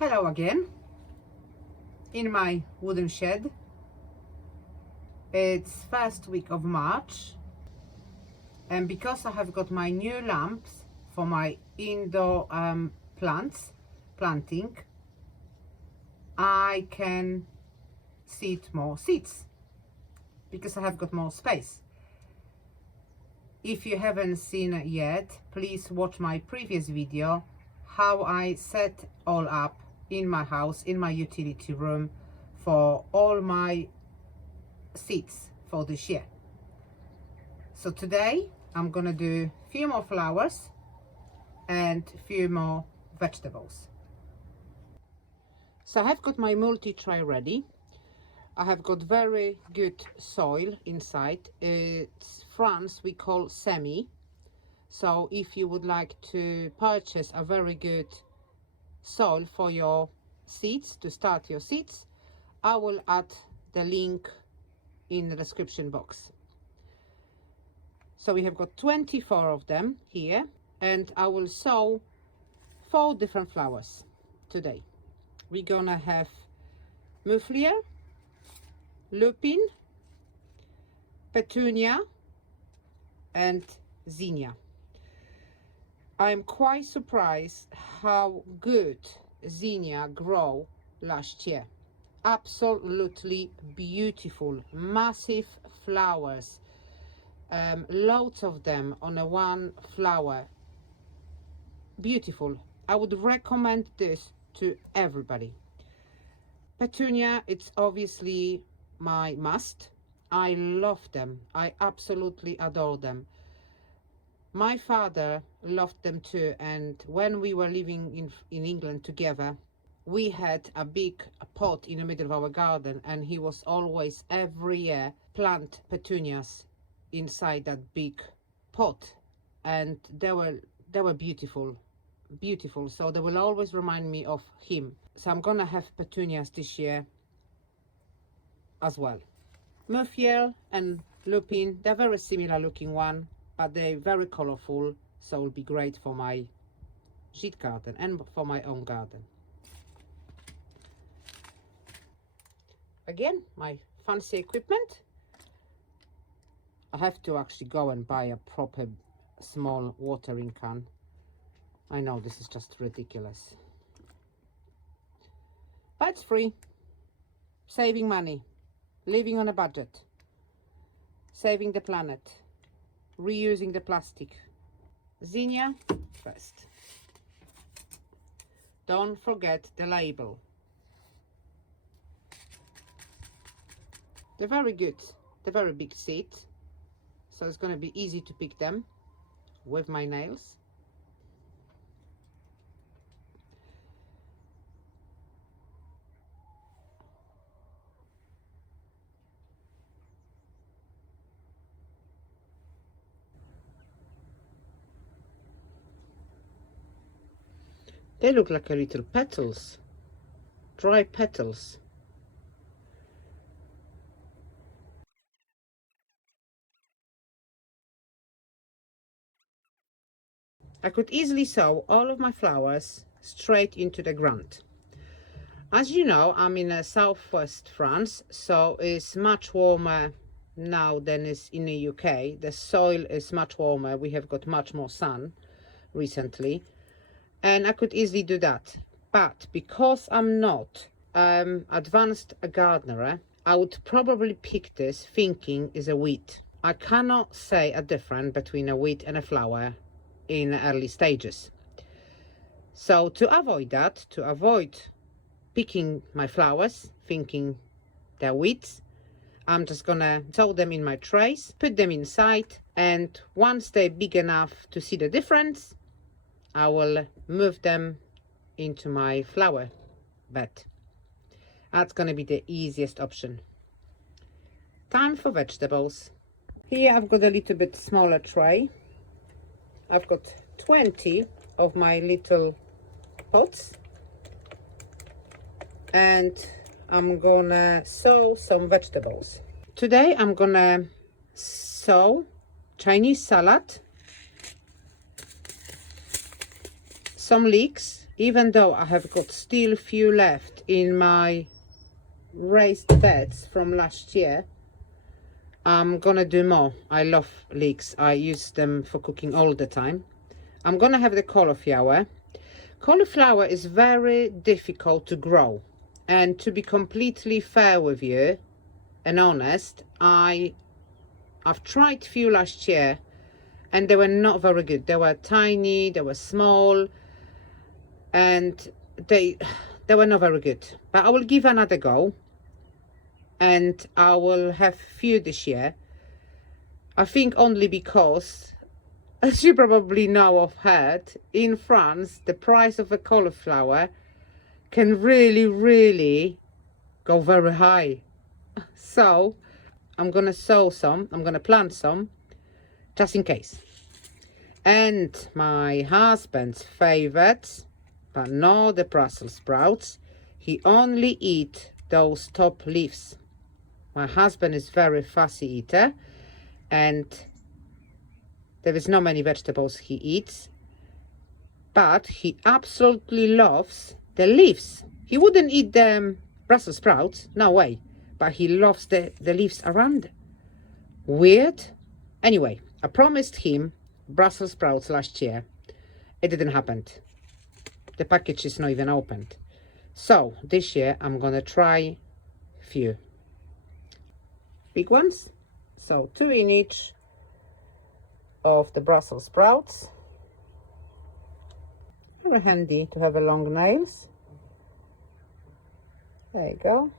Hello again in my wooden shed. It's first week of March, and because I have got my new lamps for my indoor planting, I can seed more seeds because I have got more space. If you haven't seen it yet, please watch my previous video how I set all up in my house, in my utility room, for all my seeds for this year. So today I'm gonna do a few more flowers and a few more vegetables. So I have got my multi-tray ready. I have got very good soil inside. It's France we call semi. So if you would like to purchase a very good soil for your seeds, to start your seeds, I will add the link in the description box. So we have got 24 of them here, and I will sow 4 different flowers today. We're gonna have mufflier, lupin, petunia and zinnia. I'm quite surprised how good zinnia grow last year. Absolutely beautiful, massive flowers, loads of them on a one flower. Beautiful. I would recommend this to everybody. Petunia, it's obviously my must. I love them. I absolutely adore them. My father loved them too, and when we were living in England together, we had a big pot in the middle of our garden, and he was always every year plant petunias inside that big pot, and they were beautiful, so they will always remind me of him. So I'm gonna have petunias this year as well. Mufflier and lupin, they're very similar looking one, but they're very colorful, so it'll be great for my sheet garden and for my own garden. Again, my fancy equipment. I have to actually go and buy a proper small watering can. I know this is just ridiculous, but it's free. Saving money, living on a budget, saving the planet, reusing the plastic. Zinnia first. Don't forget the label. They're very good. They're very big seeds, so it's going to be easy to pick them with my nails. They look like a little petals, dry petals. I could easily sow all of my flowers straight into the ground. As you know, I'm in southwest France, so it's much warmer now than is in the UK. The soil is much warmer. We have got much more sun recently, and I could easily do that. But because I'm not advanced gardener, I would probably pick this thinking is a weed. I cannot say a difference between a weed and a flower in early stages. So to avoid that, to avoid picking my flowers thinking they're weeds, I'm just gonna sow them in my trays, put them inside, and once they're big enough to see the difference, I will move them into my flower bed. That's gonna be the easiest option. Time for vegetables. Here I've got a little bit smaller tray. I've got 20 of my little pots, and I'm gonna sow some vegetables. Today I'm gonna sow Chinese salad, some leeks, even though I have got still few left in my raised beds from last year, I'm gonna do more. I love leeks. I use them for cooking all the time. I'm gonna have the cauliflower. Cauliflower is very difficult to grow, and to be completely fair with you and honest, I've tried few last year and they were not very good. They were tiny, they were small, and they were not very good. But I will give another go, and I will have few this year. I think only because, as you probably know or heard, in France the price of a cauliflower can really go very high. So I'm gonna sow some, I'm gonna plant some just in case. And my husband's favorite, but not the Brussels sprouts, he only eat those top leaves. My husband is very fussy eater, and there is not many vegetables he eats, but he absolutely loves the leaves. He wouldn't eat the Brussels sprouts, no way, but he loves the leaves around. Weird. Anyway, I promised him Brussels sprouts last year. It didn't happen. The package is not even opened. So this year I'm gonna try few big ones. So 2 in each of the Brussels sprouts. Very handy to have a long nails. There you go.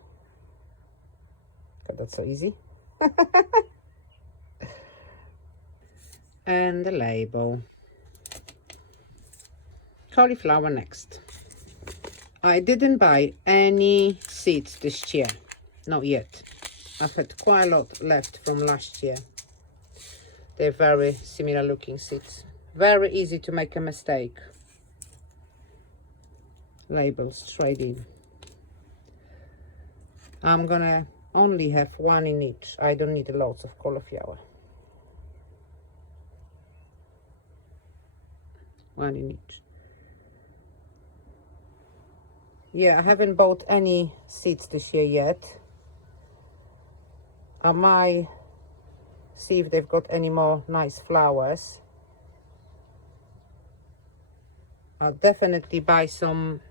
God, that's so easy. And the label. Cauliflower next. I didn't buy any seeds this year, not yet. I've had quite a lot left from last year. They're very similar looking seeds. Very easy to make a mistake. Labels straight in. I'm gonna only have 1 in each. I don't need lots of cauliflower. 1 in each. Yeah, I haven't bought any seeds this year yet. I might see if they've got any more nice flowers. I'll definitely buy some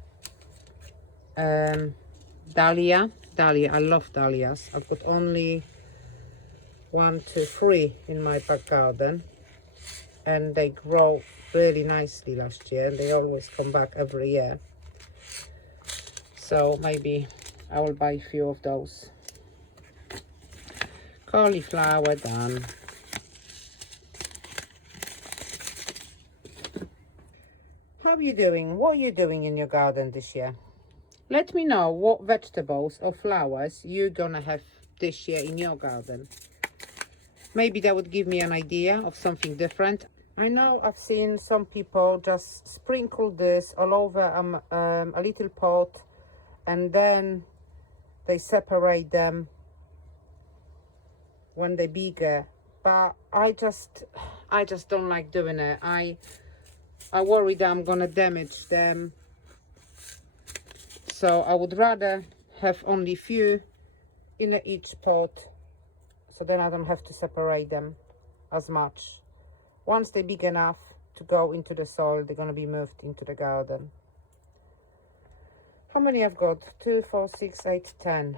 dahlia. I love dahlias. I've got only 1, 2, 3 in my back garden, and they grow really nicely last year, and they always come back every year. So maybe I will buy a few of those. Cauliflower done. How are you doing? What are you doing in your garden this year? Let me know what vegetables or flowers you're gonna have this year in your garden. Maybe that would give me an idea of something different. I know I've seen some people just sprinkle this all over a little pot, and then they separate them when they're bigger. But I just don't like doing it. I worry that I'm gonna damage them. So I would rather have only few in each pot, so then I don't have to separate them as much. Once they're big enough to go into the soil, they're going to be moved into the garden. How many I've got? 2, 4, 6, 8, 10.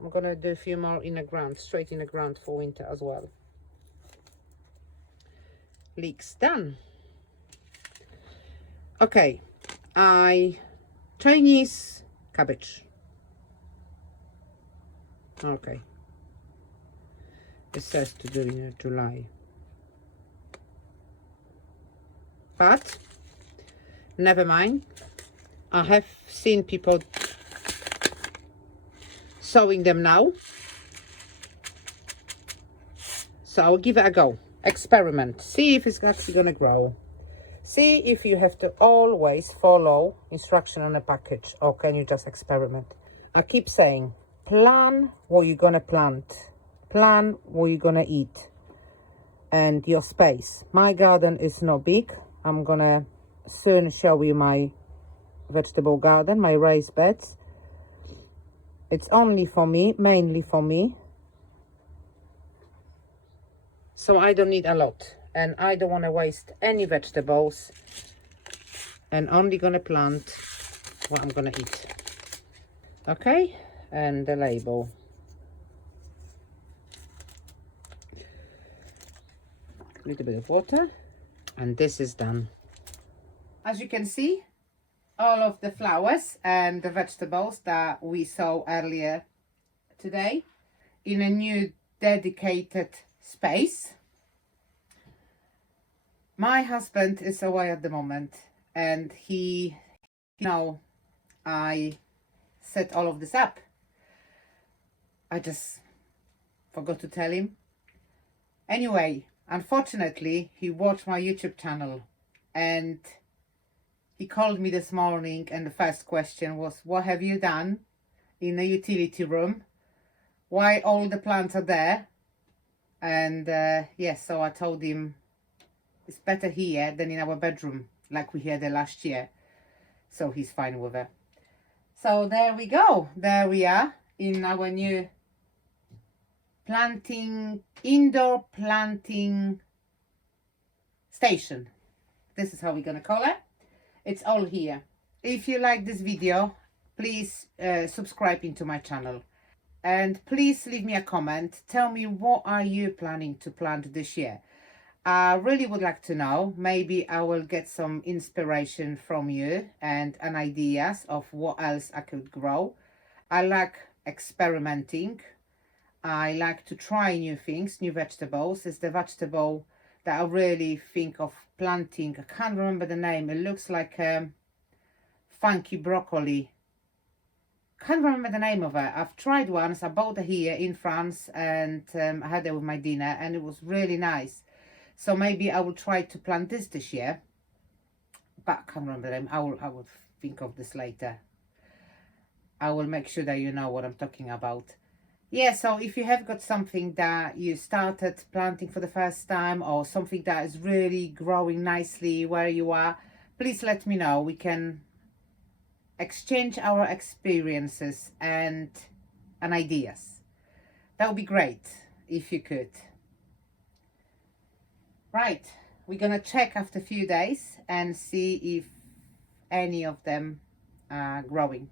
I'm going to do a few more in the ground, straight in the ground for winter as well. Leeks done. Okay, Chinese cabbage. Okay. It says to do in July. But never mind. I have seen people sowing them now. So I'll give it a go. Experiment. See if it's actually gonna grow. See if you have to always follow instruction on a package, or can you just experiment. I keep saying, plan what you're gonna plant. Plan what you're gonna eat. And your space. My garden is not big. I'm gonna soon show you my vegetable garden, my raised beds. It's only for me, mainly for me. So I don't need a lot, and I don't want to waste any vegetables, and only gonna plant what I'm gonna eat. Okay, and the label. A little bit of water, and this is done. As you can see, all of the flowers and the vegetables that we saw earlier today in a new dedicated space. My husband is away at the moment, and he know I set all of this up. I just forgot to tell him. Anyway, unfortunately, he watched my YouTube channel, and he called me this morning, and the first question was, what have you done in the utility room? Why all the plants are there? And yes, so I told him it's better here than in our bedroom, like we had there last year. So he's fine with it. So there we go. There we are in our new indoor planting station. This is how we're gonna call it. It's all here. If you like this video, please subscribe into my channel, and please leave me a comment. Tell me, what are you planning to plant this year? I really would like to know. Maybe I will get some inspiration from you and ideas of what else I could grow. I like experimenting. I like to try new things, new vegetables. It's the vegetable that I really think of planting. I can't remember the name. It looks like funky broccoli. Can't remember the name of it. I've tried once. I bought it here in France, and I had it with my dinner, and it was really nice. So maybe I will try to plant this year, but I can't remember the name. I will think of this later. I will make sure that you know what I'm talking about. Yeah, so if you have got something that you started planting for the first time, or something that is really growing nicely where you are, please let me know. We can exchange our experiences and ideas. That would be great if you could. Right, we're gonna check after a few days and see if any of them are growing.